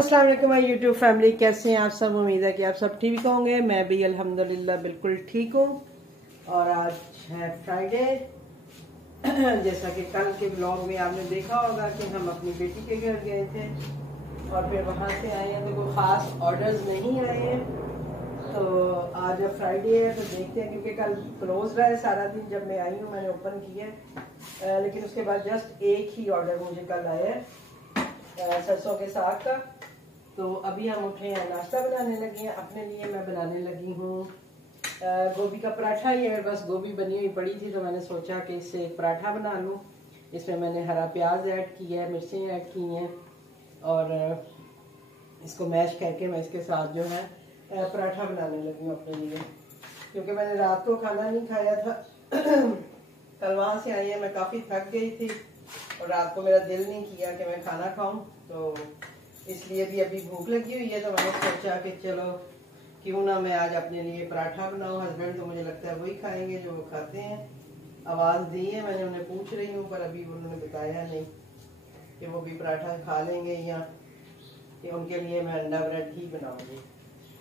अस्सलाम वालेकुम my YouTube family, कैसे हैं आप सब। उम्मीद है कि आप सब ठीक होंगे। मैं भी अल्हम्दुलिल्लाह बिल्कुल ठीक हूँ। और आज है फ्राइडे। जैसा कि कल के ब्लॉग में आपने देखा होगा कि हम अपनी बेटी के घर गए थे और फिर वहाँ से आए हैं, तो कोई ख़ास ऑर्डर्स नहीं आए हैं। तो आज फ्राइडे है तो देखते हैं, क्योंकि कल क्लोज रहा है सारा दिन। जब मैं आई हूँ मैंने ओपन किया है, लेकिन उसके बाद जस्ट एक ही ऑर्डर मुझे कल आया है, सरसों के साग का। तो अभी हम उठे हैं, नाश्ता बनाने लगे हैं। अपने लिए मैं बनाने लगी हूँ गोभी का पराठा। ये मेरे पास गोभी बनी हुई पड़ी थी तो मैंने सोचा कि इससे एक पराठा बना लूँ। इसमें मैंने हरा प्याज ऐड किया है, मिर्चें ऐड की हैं और इसको मैश करके मैं इसके साथ जो है पराठा बनाने लगी हूँ अपने लिए, क्योंकि मैंने रात को खाना नहीं खाया था। कल वहाँ से आई है, मैं काफ़ी थक गई थी और रात को मेरा दिल नहीं किया कि मैं खाना खाऊं, तो इसलिए भी अभी भूख लगी हुई है। तो मैंने सोचा कि चलो क्यों ना मैं आज अपने लिए पराठा बनाऊं। हस्बैंड तो मुझे लगता है वही खाएंगे जो वो खाते हैं। आवाज़ दी है मैंने, उन्हें पूछ रही हूँ, पर अभी उन्होंने बताया नहीं कि वो भी पराठा खा लेंगे या कि उनके लिए मैं अंडा ब्रेड ही बनाऊंगी।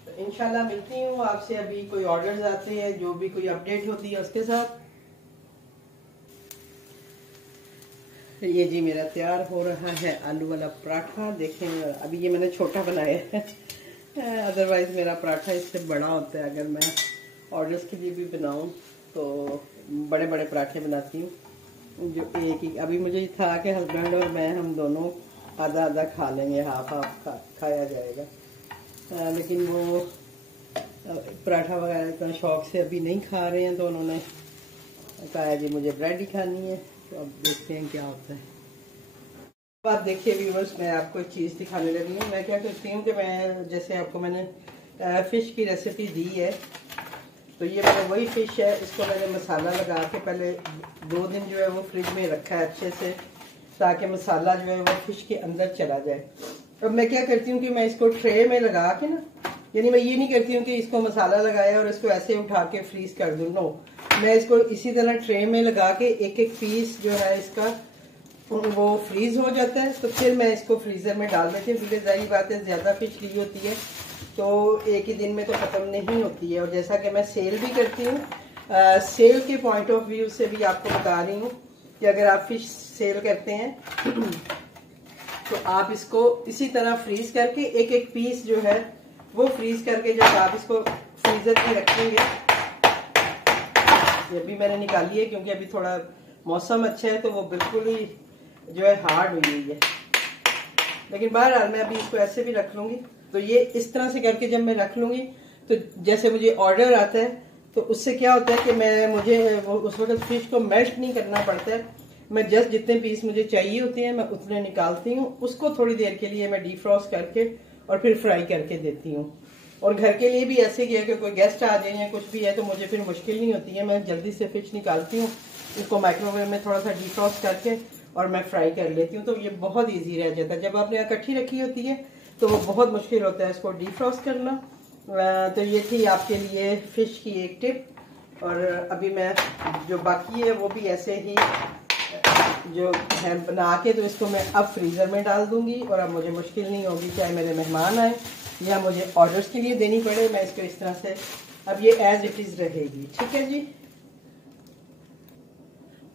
तो इंशाल्लाह मिलती हूँ आपसे, अभी कोई ऑर्डर्स आते हैं, जो भी कोई अपडेट होती है उसके साथ। ये जी मेरा तैयार हो रहा है आलू वाला पराठा। देखें, अभी ये मैंने छोटा बनाया है, अदरवाइज मेरा पराठा इससे बड़ा होता है। अगर मैं ऑर्डर्स के लिए भी बनाऊं तो बड़े बड़े पराठे बनाती हूँ, जो एक ही। अभी मुझे था कि हस्बैंड और मैं हम दोनों आधा आधा खा लेंगे, हाफ हाफ खाया जाएगा, लेकिन वो पराठा वगैरह इतना शौक से अभी नहीं खा रहे हैं, तो उन्होंने कहा जी मुझे ब्रेड ही खानी है। तो अब देखते हैं क्या होता है। अब आप देखिए व्यूअर्स, मैं आपको एक चीज़ दिखाने लगी हूँ। मैं क्या करती हूँ कि मैं जैसे आपको मैंने फ़िश की रेसिपी दी है, तो ये मैंने वही फ़िश है, इसको मैंने मसाला लगा के पहले 2 दिन जो है वो फ्रिज में रखा है अच्छे से, ताकि मसाला जो है वो फ़िश के अंदर चला जाए। अब मैं क्या करती हूँ कि मैं इसको ट्रे में लगा के ना, यानी मैं ये नहीं करती हूँ कि इसको मसाला लगाया और इसको ऐसे उठा के फ्रीज कर दूँ। नो, मैं इसको इसी तरह ट्रे में लगा के एक एक पीस जो है इसका वो फ्रीज हो जाता है। तो फिर मैं इसको फ्रीज़र में डाल देती हूँ, क्योंकि जाहिर बात है ज़्यादा फिश ली होती है तो एक ही दिन में तो ख़त्म नहीं होती है। और जैसा कि मैं सेल भी करती हूँ, सेल के पॉइंट ऑफ व्यू से भी आपको बता रही हूँ कि अगर आप फिश सेल करते हैं तो आप इसको इसी तरह फ्रीज करके एक एक पीस जो है वो फ्रीज करके जब आप इसको फ्रीजर में रखेंगे, ये भी मैंने निकाली है क्योंकि अभी थोड़ा मौसम अच्छा है तो वो बिल्कुल ही जो है हार्ड हुई हुई है। लेकिन बहरहाल मैं अभी इसको ऐसे भी रख लूंगी। तो ये इस तरह से करके जब मैं रख लूंगी तो जैसे मुझे ऑर्डर आता है तो उससे क्या होता है कि मुझे उस वक्त फिश को मैश नहीं करना पड़ता है। मैं जस्ट जितने पीस मुझे चाहिए होते हैं मैं उतने निकालती हूँ, उसको थोड़ी देर के लिए मैं डीफ्रॉस्ट करके और फिर फ्राई करके देती हूँ। और घर के लिए भी ऐसे किया कि कोई गेस्ट आ जाए या कुछ भी है तो मुझे फिर मुश्किल नहीं होती है। मैं जल्दी से फिश निकालती हूँ, इसको माइक्रोवेव में थोड़ा सा डीफ्रॉस्ट करके और मैं फ्राई कर लेती हूँ। तो ये बहुत ईजी रह जाता है। जब आपने इकट्ठी रखी होती है तो वो बहुत मुश्किल होता है इसको डीफ्रॉस्ट करना। तो ये थी आपके लिए फिश की एक टिप। और अभी मैं जो बाकी है वो भी ऐसे ही जो है बना के, तो इसको मैं अब फ्रीज़र में डाल दूंगी और अब मुझे मुश्किल नहीं होगी, चाहे मेरे मेहमान आए या मुझे ऑर्डर्स के लिए देनी पड़े। मैं इसको इस तरह से अब ये एज इट इज़ रहेगी। ठीक है जी।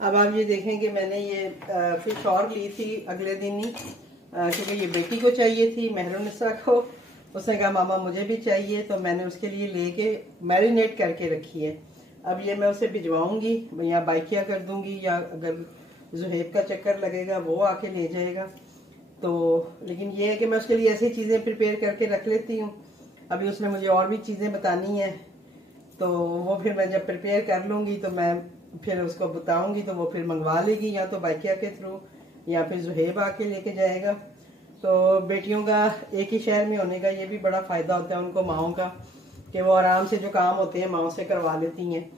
अब आप ये देखें कि मैंने ये फिश और ली थी अगले दिन ही, क्योंकि ये बेटी को चाहिए थी, मेहरुनिसा को। उसने कहा मामा मुझे भी चाहिए, तो मैंने उसके लिए लेके मैरिनेट करके रखी है। अब ये मैं उसे भिजवाऊंगी या बाइकिया कर दूंगी, या अगर जुहेब का चक्कर लगेगा वो आके ले जाएगा। तो लेकिन ये है कि मैं उसके लिए ऐसी चीज़ें प्रिपेयर करके रख लेती हूँ। अभी उसने मुझे और भी चीज़ें बतानी है, तो वो फिर मैं जब प्रिपेयर कर लूँगी तो मैं फिर उसको बताऊंगी, तो वो फिर मंगवा लेगी, या तो बाइकिया के थ्रू या फिर जुहेब आके लेके जाएगा। तो बेटियों का एक ही शहर में होने का ये भी बड़ा फ़ायदा होता है उनको, माओं का, कि वो आराम से जो काम होते हैं माओं से करवा लेती हैं।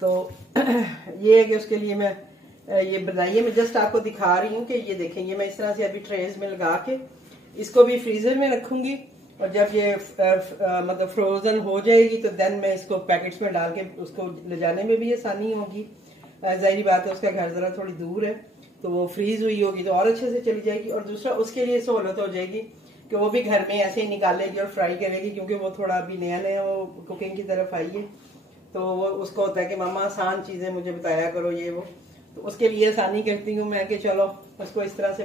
तो ये है कि उसके लिए मैं ये बनाइए। मैं जस्ट आपको दिखा रही हूँ कि ये देखें, ये मैं इस तरह से अभी ट्रेज में लगा के इसको भी फ्रीज़र में रखूँगी, और जब ये मतलब फ्रोज़न हो जाएगी तो देन मैं इसको पैकेट्स में डाल के उसको ले जाने में भी आसानी होगी। ज़ाहिर बात है उसका घर ज़रा थोड़ी दूर है, तो वो फ्रीज़ हुई होगी तो और अच्छे से चली जाएगी। और दूसरा उसके लिए सहूलत हो जाएगी कि वो भी घर में ऐसे ही निकालेगी और फ्राई करेगी, क्योंकि वो थोड़ा अभी नया नया वो कुकिंग की तरफ आई है। तो वो उसको होता है कि मामा आसान चीज़ें मुझे बताया करो ये वो, तो उसके लिए आसानी करती हूँ मैं कि चलो उसको इस तरह से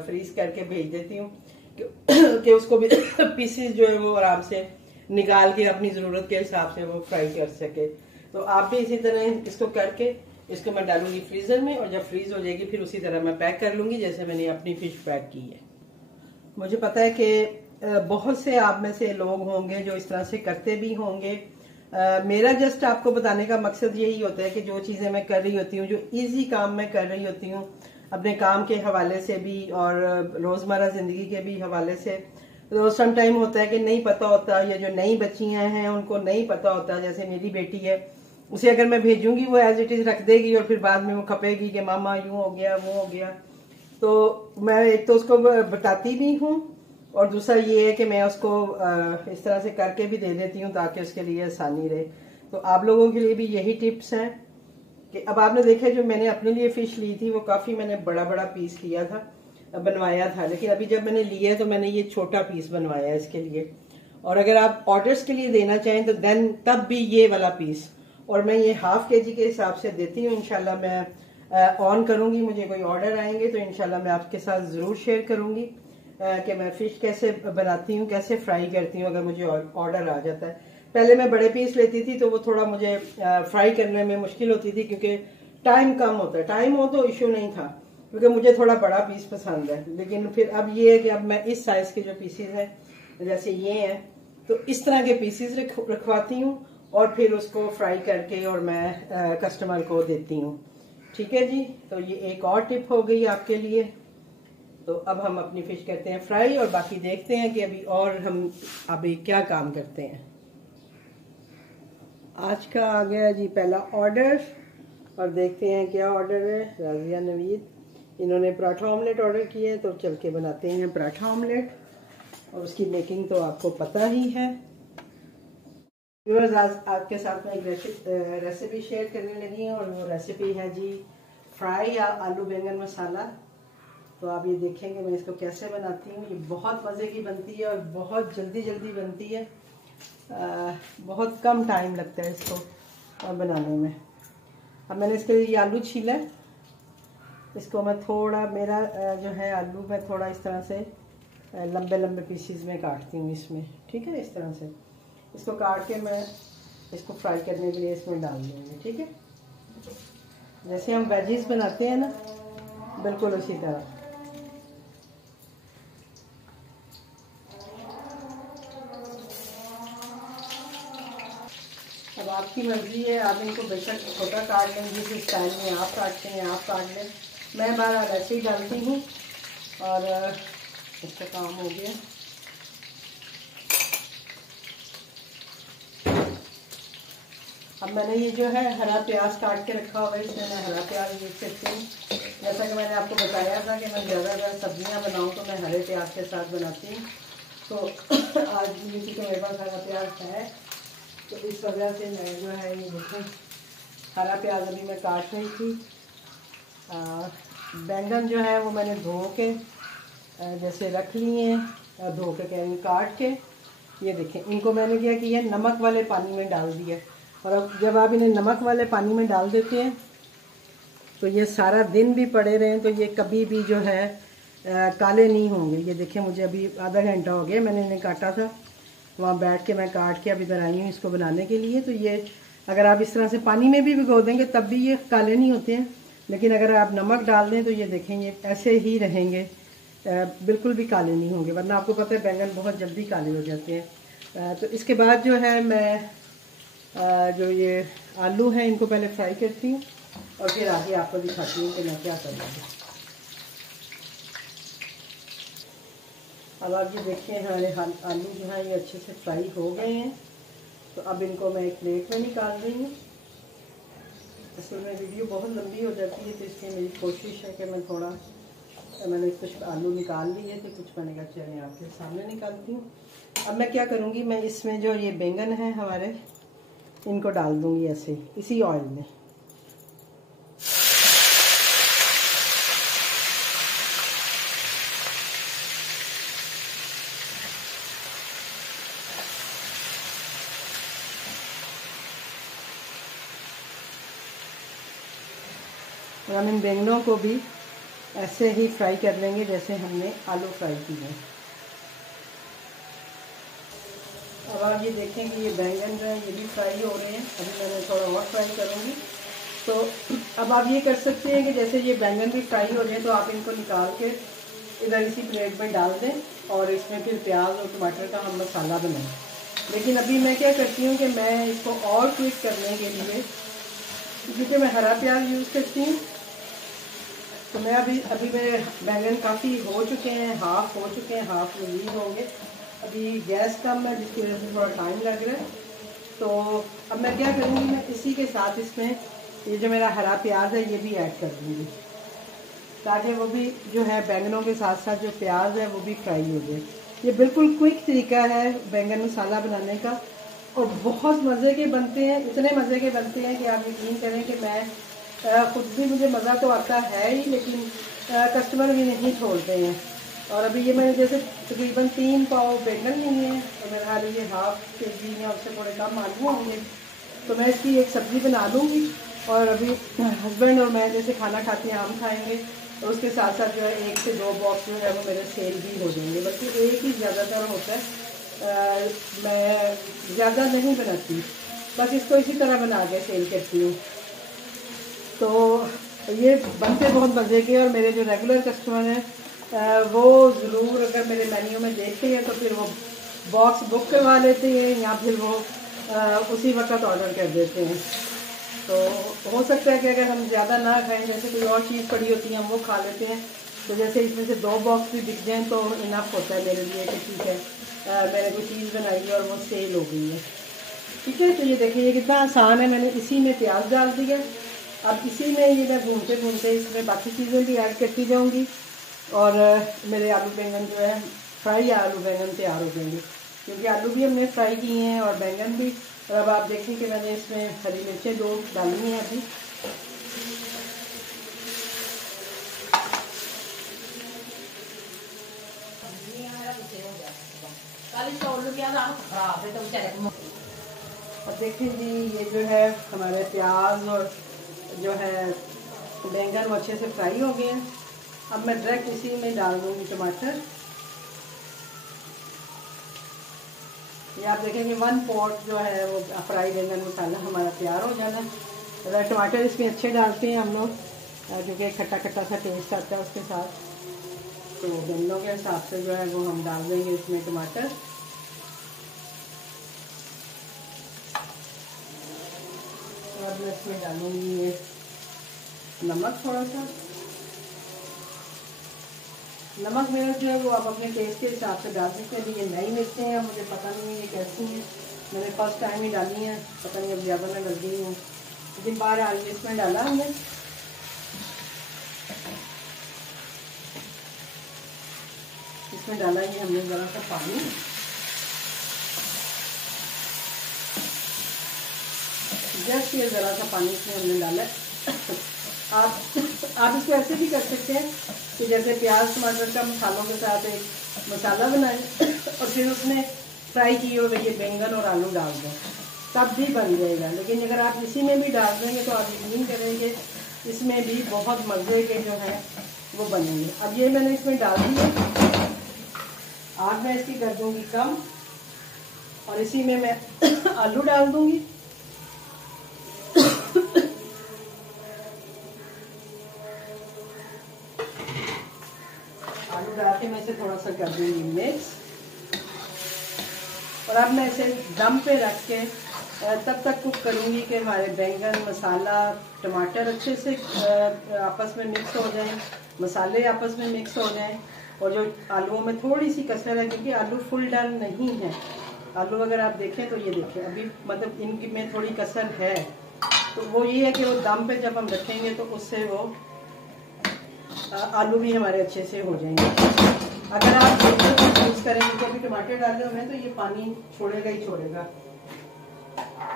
फ्रीज करके भेज देती हूँ कि उसको भी पीसेस जो है वो आराम से निकाल के अपनी ज़रूरत के हिसाब से वो फ्राई कर सके। तो आप भी इसी तरह इसको करके इसको मैं डालूंगी फ्रीज़र में, और जब फ्रीज हो जाएगी फिर उसी तरह मैं पैक कर लूँगी जैसे मैंने अपनी फ़िश पैक की है। मुझे पता है कि बहुत से आप में से लोग होंगे जो इस तरह से करते भी होंगे। मेरा जस्ट आपको बताने का मकसद यही होता है कि जो चीज़ें मैं कर रही होती हूँ, जो इजी काम मैं कर रही होती हूँ अपने काम के हवाले से भी और रोज़मर्रा ज़िंदगी के भी हवाले से, तो सम टाइम होता है कि नहीं पता होता, या जो नई बच्चियाँ हैं उनको नहीं पता होता। जैसे मेरी बेटी है, उसे अगर मैं भेजूंगी वो एज इट इज़ रख देगी और फिर बाद में वो खपेगी कि मामा यूँ हो गया वो हो गया। तो मैं एक तो उसको बताती भी हूँ, और दूसरा ये है कि मैं उसको इस तरह से करके भी दे देती हूँ ताकि उसके लिए आसानी रहे। तो आप लोगों के लिए भी यही टिप्स हैं कि अब आपने देखा जो मैंने अपने लिए फ़िश ली थी वो काफ़ी मैंने बड़ा बड़ा पीस लिया था, बनवाया था, लेकिन अभी जब मैंने लिया तो मैंने ये छोटा पीस बनवाया इसके लिए। और अगर आप ऑर्डर्स के लिए देना चाहें तो देन तब भी ये वाला पीस, और मैं ये ½ kg के हिसाब से देती हूँ। इंशाल्लाह मैं ऑन करूँगी, मुझे कोई ऑर्डर आएंगे तो इंशाल्लाह मैं आपके साथ ज़रूर शेयर करूँगी कि मैं फ़िश कैसे बनाती हूँ, कैसे फ्राई करती हूँ अगर मुझे ऑर्डर आ जाता है। पहले मैं बड़े पीस लेती थी तो वो थोड़ा मुझे फ्राई करने में मुश्किल होती थी, क्योंकि टाइम कम होता है। टाइम हो तो इशू नहीं था, क्योंकि मुझे थोड़ा बड़ा पीस पसंद है। लेकिन फिर अब ये है कि अब मैं इस साइज़ के जो पीसेस हैं जैसे ये हैं, तो इस तरह के पीसेस रखवाती हूँ और फिर उसको फ्राई करके और मैं कस्टमर को देती हूँ। ठीक है जी, तो ये एक और टिप हो गई आपके लिए। तो अब हम अपनी फ़िश करते हैं फ्राई, और बाकी देखते हैं कि हम अभी क्या काम करते हैं। आज का आ गया जी पहला ऑर्डर, और देखते हैं क्या ऑर्डर है। राजिया नवीद, इन्होंने पराठा ऑमलेट ऑर्डर किए हैं, तो चल के बनाते हैं पराठा ऑमलेट, और उसकी मेकिंग तो आपको पता ही है। आज आपके साथ में एक रेसिपी शेयर करने लगी हैं, और वो रेसिपी है जी फ्राई आलू बैंगन मसाला। तो आप ये देखेंगे मैं इसको कैसे बनाती हूँ। ये बहुत मज़े की बनती है और बहुत जल्दी बनती है। बहुत कम टाइम लगता है इसको बनाने में। अब मैंने इसके लिए आलू छीला है, इसको मैं थोड़ा मेरा जो है आलू मैं थोड़ा इस तरह से लंबे लंबे पीसीज में काटती हूँ इसमें। ठीक है, इस तरह से इसको काट के मैं इसको फ्राई करने के लिए इसमें डाल दूँगी। ठीक है, जैसे हम वेजीज बनाते हैं ना, बिल्कुल उसी तरह। अब आपकी मर्जी है, आप इनको बेशक छोटा काट लें, जिस स्टाइल में आप काटते हैं आप काट लें। मैं बार वैसे ही डालती हूँ, और इसका काम हो गया। अब मैंने ये जो है हरा प्याज काट के रखा हुआ है, इसमें मैं हरा प्याज यूज करती हूँ। जैसा कि मैंने आपको बताया था कि मैं ज़्यादातर सब्जियाँ बनाऊँ तो मैं हरे प्याज के साथ बनाती हूँ। तो आज भी क्योंकि मेरे पास हरा प्याज है, तो इस वजह से मैं जो है ये देखें हरा प्याज अभी मैं काट रही थी। बैंगन जो है वो मैंने धो के जैसे रख लिए हैं, धो के काट के। ये देखें, इनको मैंने क्या किया, नमक वाले पानी में डाल दिया। और अब जब आप इन्हें नमक वाले पानी में डाल देते हैं तो ये सारा दिन भी पड़े रहें तो ये कभी भी जो है काले नहीं होंगे। ये देखें, मुझे अभी आधा घंटा हो गया मैंने इन्हें काटा था, वहाँ बैठ के मैं काट के अब इधर आई हूँ इसको बनाने के लिए। तो ये अगर आप इस तरह से पानी में भी भिगो देंगे तब भी ये काले नहीं होते हैं, लेकिन अगर आप नमक डाल दें तो ये देखें ये ऐसे ही रहेंगे, बिल्कुल भी काले नहीं होंगे। वरना आपको पता है बैंगन बहुत जल्दी काले हो जाते हैं। तो इसके बाद जो है मैं जो ये आलू हैं इनको पहले फ्राई करती हूँ, और फिर आगे आपको दिखाती हूँ कि मैं क्या करूँगी। अब आप ये देखिए हमारे आलू जो है ये अच्छे से फ्राई हो गए हैं। तो अब इनको मैं एक प्लेट में निकाल रही हूँ। असल में वीडियो बहुत लंबी हो जाती है, तो इसलिए मेरी कोशिश है कि मैंने कुछ आलू निकाल लिए थे, कुछ मैंने कहा चलिए आपके सामने निकालती हूँ। अब मैं क्या करूँगी, मैं इसमें जो ये बैंगन है हमारे, इनको डाल दूँगी ऐसे इसी ऑयल में। हम इन बैंगनों को भी ऐसे ही फ्राई कर लेंगे जैसे हमने आलू फ्राई किए हैं। अब आप ये देखें कि ये बैंगन जो है ये भी फ्राई हो रहे हैं। अभी मैंने थोड़ा और फ्राई करूँगी। तो अब आप ये कर सकते हैं कि जैसे ये बैंगन भी फ्राई हो जाए तो आप इनको निकाल के इधर इसी प्लेट में डाल दें और इसमें फिर प्याज और टमाटर का हम मसाला बनाएं। लेकिन अभी मैं क्या करती हूँ कि मैं इसको और क्विक करने के लिए, क्योंकि मैं हरा प्याज यूज़ करती हूँ, तो मैं अभी मेरे बैंगन काफ़ी हो चुके हैं, हाफ़ हो चुके हैं, हाफ़ मज़ीद होंगे। अभी गैस कम है जिसकी वजह से थोड़ा टाइम लग रहा है। तो अब मैं क्या करूँगी, मैं इसी के साथ इसमें ये जो मेरा हरा प्याज है ये भी ऐड कर दूँगी, ताकि वो भी जो है बैंगनों के साथ साथ जो प्याज है वो भी फ्राई हो जाए। ये बिल्कुल क्विक तरीका है बैंगन मसाला बनाने का और बहुत मज़े के बनते हैं। इतने मज़े के बनते हैं कि आप यकीन करें कि मैं खुद भी, मुझे मज़ा तो आता है ही, लेकिन कस्टमर भी नहीं छोड़ते हैं। और अभी ये मैंने जैसे तकरीबन 3 पाव बैंगन लिए हैं, तो मेरे ख्याल ये हाफ केजी या उससे थोड़े कम आलू होंगे। तो मैं इसकी एक सब्ज़ी बना लूँगी और अभी हस्बैंड और मैं जैसे खाना खाते हैं, हम खाएँगे, और उसके साथ साथ जो है 1 से 2 बॉक्स जो है वो मेरे सेल भी हो जाएंगे। बल्कि एक ही ज़्यादातर होता है, मैं ज़्यादा नहीं बनाती, बस इसको इसी तरह बना के सेल करती हूँ। तो ये बनते बहुत मज़े के, और मेरे जो रेगुलर कस्टमर हैं वो ज़रूर अगर मेरे मेन्यू में देखते हैं तो फिर वो बॉक्स बुक करवा लेते हैं या फिर वो उसी वक्त ऑर्डर कर देते हैं। तो हो सकता है कि अगर हम ज़्यादा ना खाएं, जैसे कोई और चीज़ पड़ी होती है हम वो खा लेते हैं, तो जैसे इसमें से 2 बॉक्स भी बिक जाएँ तो इनफ होता है मेरे लिए कि ठीक है, मैंने कोई चीज़ बनाई है और वो सेल हो गई है। ठीक है, तो ये देखिए ये कितना आसान है। मैंने इसी में प्याज डाल दिया। अब इसी में ये मैं भूनते भूनते इसमें बाकी चीज़ें भी ऐड करती जाऊँगी और मेरे आलू बैंगन जो है, फ्राई आलू बैंगन तैयार हो जाएंगे, क्योंकि आलू भी हमने फ्राई किए हैं और बैंगन भी। और अब आप देखें कि मैंने इसमें हरी मिर्चें 2 डाली हैं अभी। और देखें जी ये जो है हमारे प्याज और जो है बैंगन वो अच्छे से फ्राई हो गए हैं। अब मैं डायरेक्ट इसी में डाल दूँगी टमाटर। ये आप देखेंगे 1 पॉट जो है वो फ्राई बैंगन मसाला हमारा तैयार हो जाना है। टमाटर इसमें अच्छे डालते हैं हम लोग, क्योंकि खट्टा खट्टा सा टेस्ट आता है उसके साथ। तो बैंगनों के हिसाब से जो है वो हम डाल देंगे इसमें टमाटर। और मैं इसमें डालूंगी ये नमक, थोड़ा सा नमक मेरा जो है वो आप अपने टेस्ट के हिसाब से डाल सकते हैं। ये नई मिर्चें हैं, मुझे पता नहीं है ये कैसी हैं, मैंने फर्स्ट टाइम ही डाली हैं, पता नहीं अब ज़्यादा मैं लग गई हूँ, लेकिन बाहर आलू इसमें डाला हमने। इसमें डाला ये हमने ज़रा सा पानी, जस्ट ये ज़रा सा पानी इसमें हमने डाला है। आप इसको ऐसे भी कर सकते हैं कि जैसे प्याज टमाटर का मसालों के साथ एक मसाला बनाएं और फिर उसमें फ्राई किए हुए ये बैंगन और आलू डाल दें, तब भी बन जाएगा। लेकिन अगर आप इसी में भी डाल देंगे तो आप यकीन करेंगे इसमें भी बहुत मज़े के जो है वो बनेंगे। अब ये मैंने इसमें डाल दिया, आग मैं इसकी कर दूँगी कम और इसी में मैं आलू डाल दूँगी। आलू डाल के मैं इसे थोड़ा सा कर दूँगी मिक्स, और अब मैं इसे दम पे रख के तब तक कुक करूँगी कि हमारे बैंगन मसाला टमाटर अच्छे से आपस में मिक्स हो जाएं, मसाले आपस में मिक्स हो जाएं, और जो आलूओं में थोड़ी सी कसर है क्योंकि आलू फुल डन नहीं है। आलू अगर आप देखें तो ये देखें अभी मतलब इनकी में थोड़ी कसर है, तो वो ये है कि वो दम पे जब हम रखेंगे तो उससे वो आलू भी हमारे अच्छे से हो जाएंगे। अगर आप यूज़ करें, क्योंकि अभी टमाटर डाले हुए हैं तो ये पानी छोड़ेगा ही छोड़ेगा,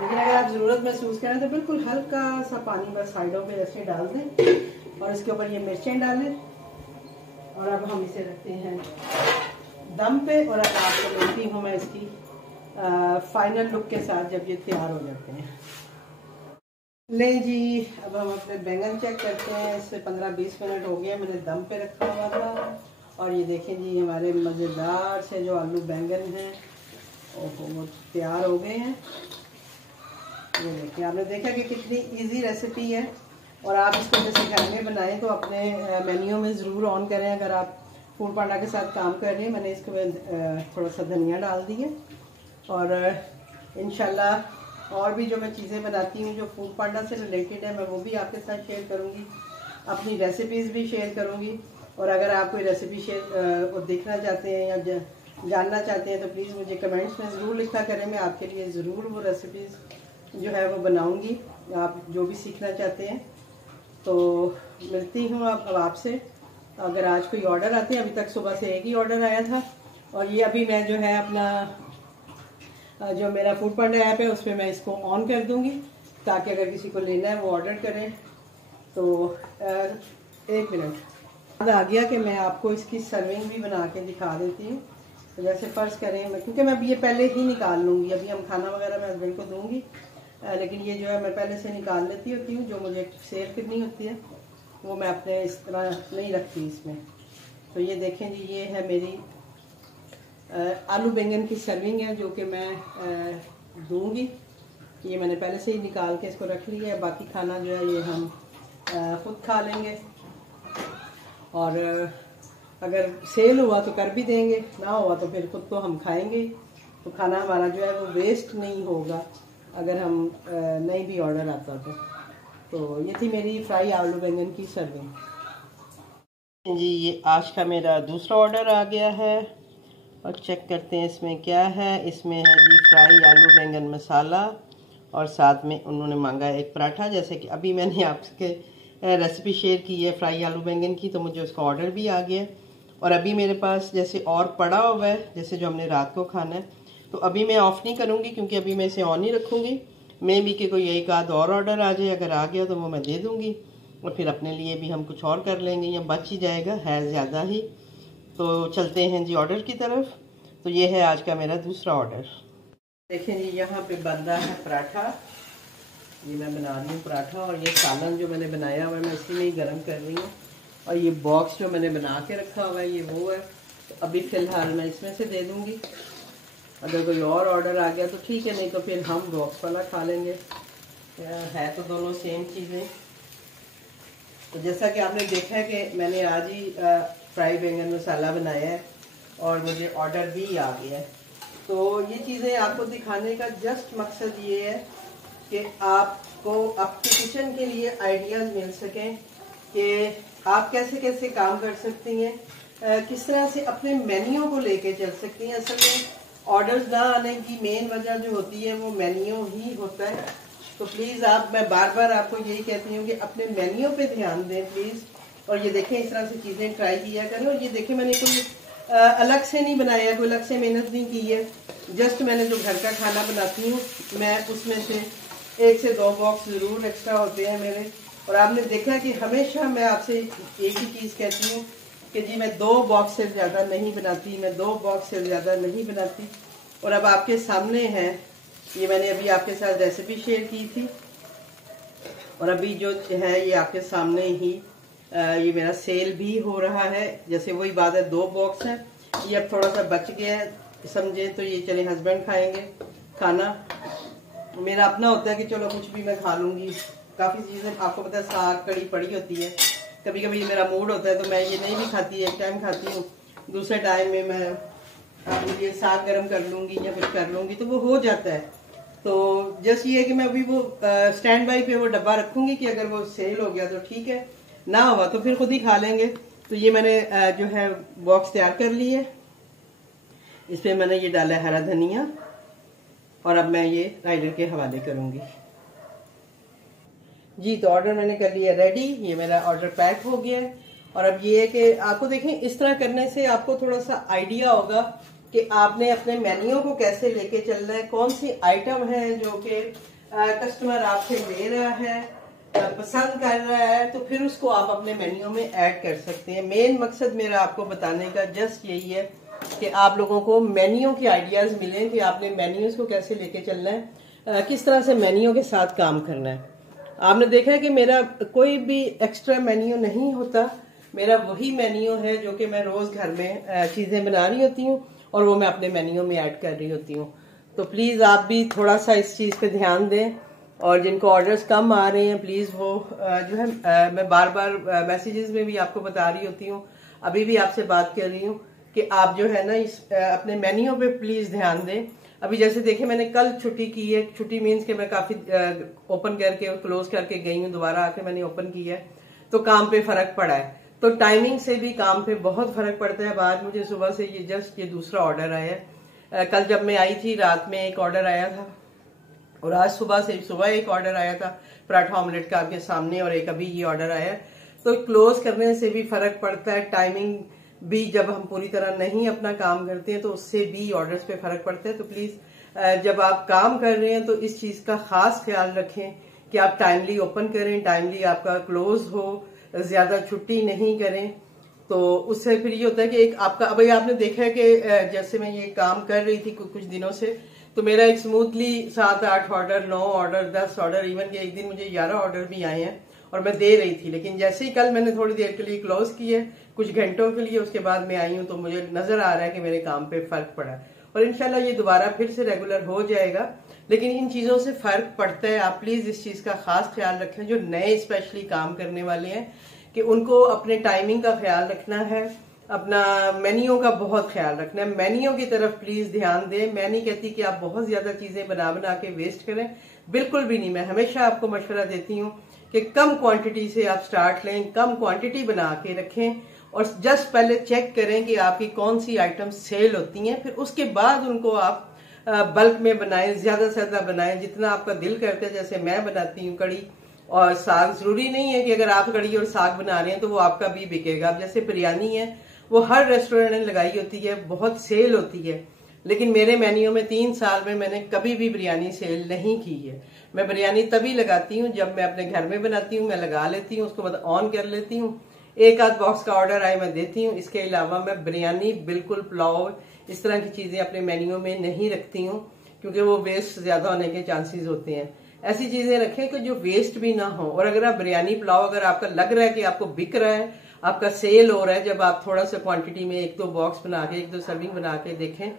लेकिन अगर आप ज़रूरत महसूस करें तो बिल्कुल हल्का सा पानी बस साइडों पे ऐसे डाल दें और इसके ऊपर ये मिर्चें डालें। और अब हम इसे रखते हैं दम पे, और अब आपको मिलती हूँ मैं इसकी फाइनल लुक के साथ जब ये तैयार हो जाते हैं। नहीं जी, अब हम अपने बैंगन चेक करते हैं। इससे 15-20 मिनट हो गए, मैंने दम पे रखा हुआ था। और ये देखें जी, हमारे मज़ेदार से जो आलू बैंगन हैं वो तैयार हो गए हैं। ये देखिए, आपने देखा कि कितनी इजी रेसिपी है। और आप इसको जैसे घर में बनाएं तो अपने मेन्यू में ज़रूर ऑन करें। अगर आप फूड पांडा के साथ काम कर रहे हैं, मैंने इसके बाद थोड़ा सा धनिया डाल दिए। और इंशाल्लाह और भी जो मैं चीज़ें बनाती हूँ जो फूड पांडा से रिलेटेड है, मैं वो भी आपके साथ शेयर करूँगी। अपनी रेसिपीज़ भी शेयर करूँगी। और अगर आप कोई रेसिपी शेयर वो देखना चाहते हैं या जानना चाहते हैं तो प्लीज़ मुझे कमेंट्स में ज़रूर लिखा करें। मैं आपके लिए ज़रूर वो रेसिपीज़ जो है वो बनाऊँगी, आप जो भी सीखना चाहते हैं। तो मिलती हूँ अब आपसे। अगर आज कोई ऑर्डर आते हैं, अभी तक सुबह से एक ही ऑर्डर आया था। और ये अभी मैं जो है अपना जो मेरा फूड पांडा ऐप है उस पर मैं इसको ऑन कर दूंगी, ताकि अगर किसी को लेना है वो ऑर्डर करें। तो 1 मिनट आ गया कि मैं आपको इसकी सर्विंग भी बना के दिखा देती हूँ। तो जैसे फ़र्ज़ करें, क्योंकि मैं ये पहले ही निकाल लूँगी, अभी हम खाना वगैरह मैं हस्बैंड को दूँगी, लेकिन ये जो है मैं पहले से निकाल लेती होती हूँ। जो मुझे सेल करनी होती है वो मैं अपने इस तरह नहीं रखती इसमें। तो ये देखें जी, ये है मेरी आलू बैंगन की सर्विंग है जो कि मैं दूंगी। ये मैंने पहले से ही निकाल के इसको रख लिया है। बाकी खाना जो है ये हम खुद खा लेंगे। और अगर सेल हुआ तो कर भी देंगे, ना हुआ तो फिर खुद तो हम खाएंगे। तो खाना हमारा जो है वो वेस्ट नहीं होगा अगर हम नहीं भी ऑर्डर आता तो ये थी मेरी फ्राई आलू बैंगन की सर्विंग जी। ये आज का मेरा दूसरा ऑर्डर आ गया है और चेक करते हैं इसमें क्या है। इसमें है जी फ्राई आलू बैंगन मसाला, और साथ में उन्होंने मांगा है एक पराठा। जैसे कि अभी मैंने आपके रेसिपी शेयर की है फ्राई आलू बैंगन की, तो मुझे उसका ऑर्डर भी आ गया है। और अभी मेरे पास जैसे और पड़ा हुआ है, जैसे जो हमने रात को खाना है, तो अभी मैं ऑफ़ नहीं करूँगी क्योंकि अभी मैं इसे ऑन ही रखूँगी। मे भी कि कोई एक आध और ऑर्डर आ जाए, अगर आ गया तो वो मैं दे दूँगी और फिर अपने लिए भी हम कुछ और कर लेंगे या बच ही जाएगा, है ज़्यादा ही। तो चलते हैं जी ऑर्डर की तरफ। तो ये है आज का मेरा दूसरा ऑर्डर। देखें जी, यहाँ पे बन रहा है पराठा। ये मैं बना रही हूँ पराठा, और ये सालन जो मैंने बनाया हुआ है मैं इसी में ही गर्म कर रही हूँ। और ये बॉक्स जो मैंने बना के रखा हुआ है ये वो है। तो अभी फ़िलहाल मैं इसमें से दे दूँगी। अगर कोई और ऑर्डर आ गया तो ठीक है, नहीं तो फिर हम बॉक्स वाला खा लेंगे। है तो दोनों सेम चीज़ें। तो जैसा कि आपने देखा है कि मैंने आज ही फ्राई बैंगन मसाला बनाया है और मुझे ऑर्डर भी आ गया है। तो ये चीज़ें आपको दिखाने का जस्ट मकसद ये है कि आपको आपके किचन के लिए आइडियाज़ मिल सकें कि आप कैसे कैसे काम कर सकती हैं, किस तरह से अपने मेन्यू को लेके चल सकती हैं। असल में ऑर्डर्स ना आने की मेन वजह जो होती है वो मेन्यू ही होता है। तो प्लीज़ मैं बार बार आपको यही कहती हूँ कि अपने मेन्यू पे ध्यान दें प्लीज़। और ये देखें, इस तरह से चीज़ें ट्राई किया करें। और ये देखें, मैंने कोई अलग से नहीं बनाया, कोई अलग से मेहनत नहीं की है। जस्ट मैंने जो घर का खाना बनाती हूँ मैं उसमें से 1 से 2 बॉक्स ज़रूर एक्स्ट्रा होते हैं मेरे। और आपने देखा कि हमेशा मैं आपसे एक ही चीज़ कहती हूँ कि जी मैं 2 बॉक्स से ज़्यादा नहीं बनाती, मैं 2 बॉक्स से ज़्यादा नहीं बनाती। और अब आपके सामने है, ये मैंने अभी आपके साथ रेसिपी शेयर की थी, और अभी जो है ये आपके सामने ही ये मेरा सेल भी हो रहा है। जैसे वही बात है, 2 बॉक्स है, ये अब थोड़ा सा बच गया है समझे, तो ये चले हस्बैंड खाएंगे खाना। मेरा अपना होता है कि चलो कुछ भी मैं खा लूँगी। काफ़ी चीज़ें आपको पता है, साग कड़ी पड़ी होती है, कभी कभी मेरा मूड होता है तो मैं ये नहीं भी खाती, एक टाइम खाती हूँ, दूसरे टाइम में मैं अपने लिए साग गर्म कर लूँगी या कुछ कर लूँगी, तो वो हो जाता है। तो जस्ट ये है कि मैं अभी वो स्टैंड बाई पे वो डब्बा रखूँगी कि अगर वो सेल हो गया तो ठीक है, ना हुआ तो फिर खुद ही खा लेंगे। तो ये मैंने जो है बॉक्स तैयार कर ली है। इस पर मैंने ये डाला है हरा धनिया, और अब मैं ये राइडर के हवाले करूँगी जी। तो ऑर्डर मैंने कर लिया रेडी, ये मेरा ऑर्डर पैक हो गया है। और अब ये है कि आपको देखें, इस तरह करने से आपको थोड़ा सा आइडिया होगा कि आपने अपने मेन्यू को कैसे लेके चलना है, कौन सी आइटम है जो कि कस्टमर आपसे ले रहा है, पसंद कर रहा है, तो फिर उसको आप अपने मेन्यू में ऐड कर सकते हैं। मेन मकसद मेरा आपको बताने का जस्ट यही है कि आप लोगों को मेन्यू के आइडियाज मिलें कि आपने मेन्यूज को कैसे लेके चलना है, किस तरह से मेन्यू के साथ काम करना है। आपने देखा है कि मेरा कोई भी एक्स्ट्रा मेन्यू नहीं होता, मेरा वही मेन्यू है जो कि मैं रोज घर में चीजें बना रही होती हूँ और वो मैं अपने मेन्यू में ऐड कर रही होती हूँ। तो प्लीज आप भी थोड़ा सा इस चीज पे ध्यान दें, और जिनको ऑर्डर्स कम आ रहे हैं प्लीज वो जो है मैं बार बार मैसेजेस में भी आपको बता रही होती हूँ, अभी भी आपसे बात कर रही हूँ कि आप जो है ना इस अपने मेन्यू पे प्लीज ध्यान दें। अभी जैसे देखिए मैंने कल छुट्टी की है, छुट्टी मीन्स के मैं काफी ओपन करके और क्लोज करके गई हूँ, दोबारा आके मैंने ओपन किया है, तो काम पे फर्क पड़ा है। तो टाइमिंग से भी काम पे बहुत फर्क पड़ता है। अब आज मुझे सुबह से ये दूसरा ऑर्डर आया है। कल जब मैं आई थी रात में एक ऑर्डर आया था, और आज सुबह एक ऑर्डर आया था पराठा ऑमलेट का आपके सामने, और एक अभी ये ऑर्डर आया है। तो क्लोज करने से भी फर्क पड़ता है, टाइमिंग भी जब हम पूरी तरह नहीं अपना काम करते हैं तो उससे भी ऑर्डर्स पे फर्क पड़ता है। तो प्लीज जब आप काम कर रहे हैं तो इस चीज का खास ख्याल रखें कि आप टाइमली ओपन करें, टाइमली आपका क्लोज हो, ज्यादा छुट्टी नहीं करें। तो उससे फिर ये होता है कि एक आपका, अभी आपने देखा है कि जैसे मैं ये काम कर रही थी कुछ दिनों से, तो मेरा एक smoothly 7-8 order, 9 order, 10 order, even के एक दिन मुझे 11 ऑर्डर भी आए हैं और मैं दे रही थी। लेकिन जैसे ही कल मैंने थोड़ी देर के लिए क्लोज किए, कुछ घंटों के लिए, उसके बाद मैं आई हूँ, तो मुझे नजर आ रहा है कि मेरे काम पे फर्क पड़ा है, और इंशाल्लाह ये दोबारा फिर से रेगुलर हो जाएगा। लेकिन इन चीजों से फर्क पड़ता है, आप प्लीज इस चीज का खास ख्याल रखें। जो नए स्पेशली काम करने वाले हैं कि उनको अपने टाइमिंग का ख्याल रखना है, अपना मेन्यू का बहुत ख्याल रखना है। मेन्यू की तरफ प्लीज ध्यान दें। मैं नहीं कहती कि आप बहुत ज्यादा चीजें बना बना के वेस्ट करें, बिल्कुल भी नहीं। मैं हमेशा आपको मशवरा देती हूँ कि कम क्वांटिटी से आप स्टार्ट लें, कम क्वांटिटी बना के रखें, और जस्ट पहले चेक करें कि आपकी कौन सी आइटम सेल होती हैं, फिर उसके बाद उनको आप बल्क में बनाएं, ज्यादा से ज्यादा बनाएं, जितना आपका दिल करता है। जैसे मैं बनाती हूँ कड़ी और साग, जरूरी नहीं है कि अगर आप कड़ी और साग बना रहे हैं तो वो आपका भी बिकेगा। अब जैसे बिरयानी है, वो हर रेस्टोरेंट ने लगाई होती है, बहुत सेल होती है, लेकिन मेरे मेन्यू में 3 साल में मैंने कभी भी बिरयानी सेल नहीं की है। मैं बिरयानी तभी लगाती हूँ जब मैं अपने घर में बनाती हूँ, मैं लगा लेती हूँ, उसको बाद ऑन कर लेती हूँ, एक आध बॉक्स का ऑर्डर आए मैं देती हूँ। इसके अलावा मैं बिरयानी, बिल्कुल पुलाव, इस तरह की चीजें अपने मेन्यू में नहीं रखती हूँ, क्योंकि वो वेस्ट ज्यादा होने के चांसेस होते हैं। ऐसी चीजें रखें कि जो वेस्ट भी ना हो। और अगर आप बिरयानी पुलाव, अगर आपका लग रहा है कि आपको बिक रहा है, आपका सेल हो रहा है, जब आप थोड़ा सा क्वांटिटी में 1-2 बॉक्स बना के, 1-2 सर्विंग बना के देखें,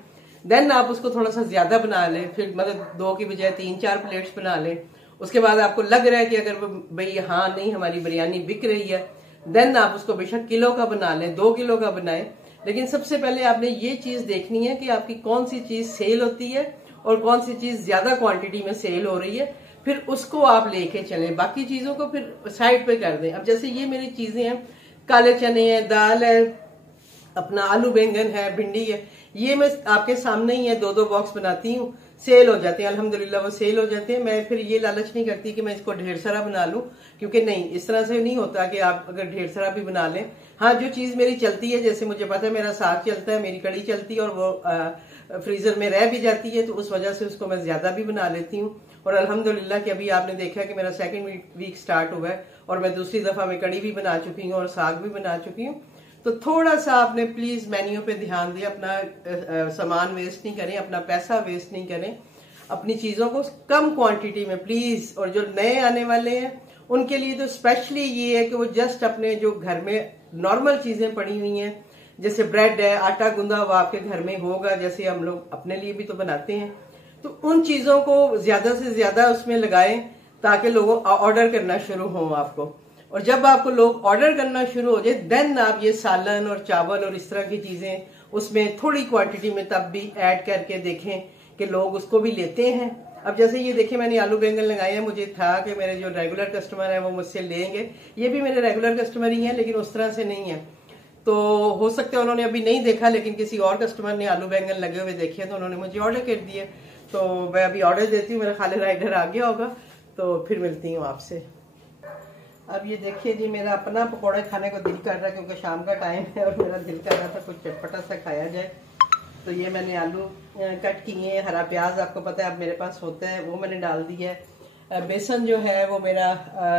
देन आप उसको थोड़ा सा ज्यादा बना लें, फिर मतलब 2 की बजाय 3-4 प्लेट्स बना लें। उसके बाद आपको लग रहा है कि अगर भाई हाँ नहीं हमारी बिरयानी बिक रही है, देन आप उसको बेशक किलो का बना लें, 2 किलो का बनाएं। लेकिन सबसे पहले आपने ये चीज देखनी है कि आपकी कौन सी चीज सेल होती है और कौन सी चीज ज्यादा क्वांटिटी में सेल हो रही है, फिर उसको आप लेके चलें, बाकी चीजों को फिर साइड पे कर दें। अब जैसे ये मेरी चीजें हैं, काले चने हैं, दाल है, अपना आलू बैंगन है, भिंडी है, ये मैं आपके सामने ही है 2-2 बॉक्स बनाती हूँ, सेल हो जाते हैं अल्हम्दुलिल्लाह, वो सेल हो जाते हैं। मैं फिर ये लालच नहीं करती कि मैं इसको ढेर सारा बना लूं, क्योंकि नहीं, इस तरह से नहीं होता कि आप अगर ढेर सारा भी बना लें। हाँ, जो चीज मेरी चलती है, जैसे मुझे पता है मेरा साग चलता है, मेरी कड़ी चलती है, और वो फ्रीजर में रह भी जाती है, तो उस वजह से उसको मैं ज्यादा भी बना लेती हूँ। और अल्हम्दुलिल्लाह कि अभी आपने देखा कि मेरा 2nd वीक स्टार्ट हुआ है और मैं दूसरी दफा में कड़ी भी बना चुकी हूँ और साग भी बना चुकी हूँ। तो थोड़ा सा आपने प्लीज मेन्यू पे ध्यान दें, अपना सामान वेस्ट नहीं करें, अपना पैसा वेस्ट नहीं करें, अपनी चीजों को कम क्वांटिटी में प्लीज। और जो नए आने वाले हैं उनके लिए तो स्पेशली ये है कि वो जस्ट अपने जो घर में नॉर्मल चीजें पड़ी हुई हैं, जैसे ब्रेड है, आटा गूंदा हुआ आपके घर में होगा, जैसे हम लोग अपने लिए भी तो बनाते हैं, तो उन चीजों को ज्यादा से ज्यादा उसमें लगाएं ताकि लोगों ऑर्डर करना शुरू हो आपको। और जब आपको लोग ऑर्डर करना शुरू हो जाए, देन आप ये सालन और चावल और इस तरह की चीजें उसमें थोड़ी क्वांटिटी में तब भी ऐड करके देखें कि लोग उसको भी लेते हैं। अब जैसे ये देखिए मैंने आलू बैंगन लगाए हैं, मुझे था कि मेरे जो रेगुलर कस्टमर है वो मुझसे लेंगे, ये भी मेरे रेगुलर कस्टमर ही हैं, लेकिन उस तरह से नहीं है। तो हो सकता है उन्होंने अभी नहीं देखा, लेकिन किसी और कस्टमर ने आलू बैंगन लगे हुए देखे तो उन्होंने मुझे ऑर्डर कर दिए। तो मैं अभी ऑर्डर देती हूँ, मेरा खाली राइडर आ गया होगा, तो फिर मिलती हूँ आपसे। अब ये देखिए जी, मेरा अपना पकौड़े खाने को दिल कर रहा है, क्योंकि शाम का टाइम है और मेरा दिल कर रहा था कुछ चटपटा सा खाया जाए। तो ये मैंने आलू कट किए हैं, हरा प्याज आपको पता है अब मेरे पास होता है, वो मैंने डाल दिया है। बेसन जो है वो मेरा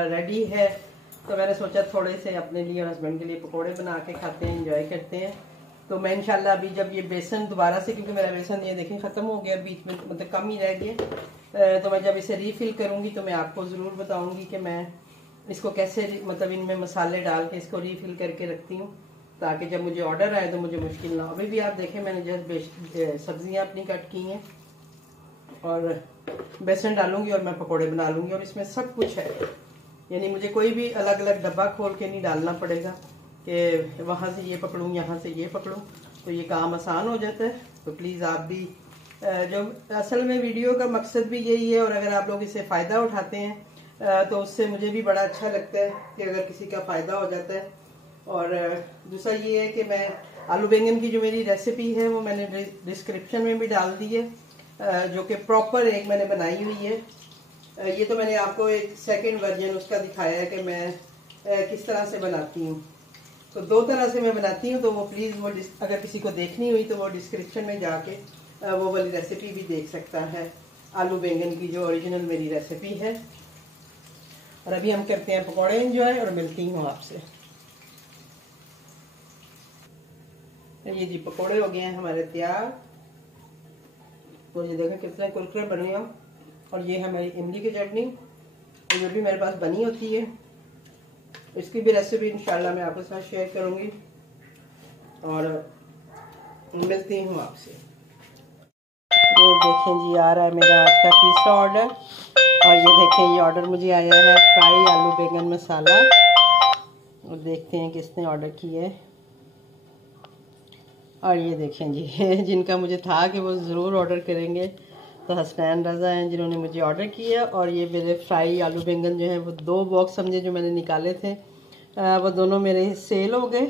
रेडी है, तो मैंने सोचा थोड़े से अपने लिए और हस्बैंड के लिए पकोड़े बना के खाते हैं, एंजॉय करते हैं। तो मैं इंशाल्लाह अभी जब ये बेसन दोबारा से, क्योंकि मेरा बेसन ये देखें ख़त्म हो गया, बीच में मतलब कम ही रह गया, तो मैं जब इसे रीफिल करूँगी तो मैं आपको ज़रूर बताऊँगी कि मैं इसको कैसे मतलब इनमें मसाले डाल के इसको रीफिल करके रखती हूँ, ताकि जब मुझे ऑर्डर आए तो मुझे मुश्किल ना हो। अभी भी आप देखें मैंने जस्ट सब्जियाँ अपनी कट की हैं और बेसन डालूंगी और मैं पकोड़े बना लूँगी, और इसमें सब कुछ है, यानी मुझे कोई भी अलग अलग डब्बा खोल के नहीं डालना पड़ेगा कि वहाँ से ये पकड़ूँ यहाँ से ये पकड़ूँ, तो ये काम आसान हो जाता है। तो प्लीज़ आप भी जो असल में वीडियो का मकसद भी यही है, और अगर आप लोग इससे फ़ायदा उठाते हैं तो उससे मुझे भी बड़ा अच्छा लगता है कि अगर किसी का फ़ायदा हो जाता है। और दूसरा ये है कि मैं आलू बैंगन की जो मेरी रेसिपी है वो मैंने डिस्क्रिप्शन में भी डाल दी है, जो कि प्रॉपर एक मैंने बनाई हुई है। ये तो मैंने आपको एक सेकंड वर्जन उसका दिखाया है कि मैं किस तरह से बनाती हूँ। तो 2 तरह से मैं बनाती हूँ, तो वो प्लीज़ वो अगर किसी को देखनी हुई तो वो डिस्क्रिप्शन में जाके वो वाली रेसिपी भी देख सकता है, आलू बैंगन की जो ओरिजिनल मेरी रेसिपी है। और अभी हम करते हैं पकौड़े एंजॉय, और मिलती हूँ आपसे। ये जी पकौड़े हो गए हैं हमारे तैयार, तो ये देखें कितने कुरकुरे बने हैं। और ये है हमारी इमली की चटनी, ये भी मेरे पास बनी होती है, इसकी भी रेसिपी इंशाल्लाह मैं आपके साथ शेयर करूंगी, और मिलती हूँ आपसे। ये देखें जी आ रहा है मेरा आज का तीसरा ऑर्डर, और ये देखें ये ऑर्डर मुझे आया है फ्राई आलू बैंगन मसाला, और देखते हैं किसने ऑर्डर किया है। और ये देखें जी जिनका मुझे था कि वो ज़रूर ऑर्डर करेंगे, तो हसनैन रज़ा हैं जिन्होंने मुझे ऑर्डर किया। और ये मेरे फ्राई आलू बैंगन जो है वो 2 बॉक्स समझे जो मैंने निकाले थे, वो दोनों मेरे सेल हो गए।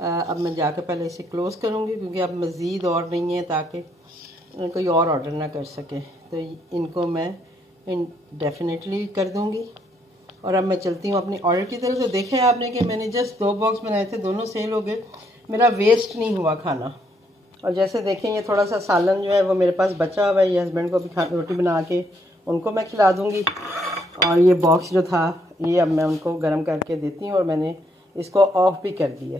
अब मैं जाकर पहले इसे क्लोज़ करूँगी, क्योंकि अब मज़ीद और नहीं है, ताकि कोई और ऑर्डर ना कर सके। तो इनको मैं डेफिनेटली कर दूँगी। और अब मैं चलती हूँ अपने ऑर्डर की तरफ। तो देखें आपने कि मैंने जस्ट 2 बॉक्स बनाए थे, दोनों सेल हो गए, मेरा वेस्ट नहीं हुआ खाना। और जैसे देखें ये थोड़ा सा सालन जो है वो मेरे पास बचा हुआ है, ये हस्बैंड को भी रोटी बना के उनको मैं खिला दूँगी। और ये बॉक्स जो था ये अब मैं उनको गर्म करके देती हूँ, और मैंने इसको ऑफ भी कर दिया।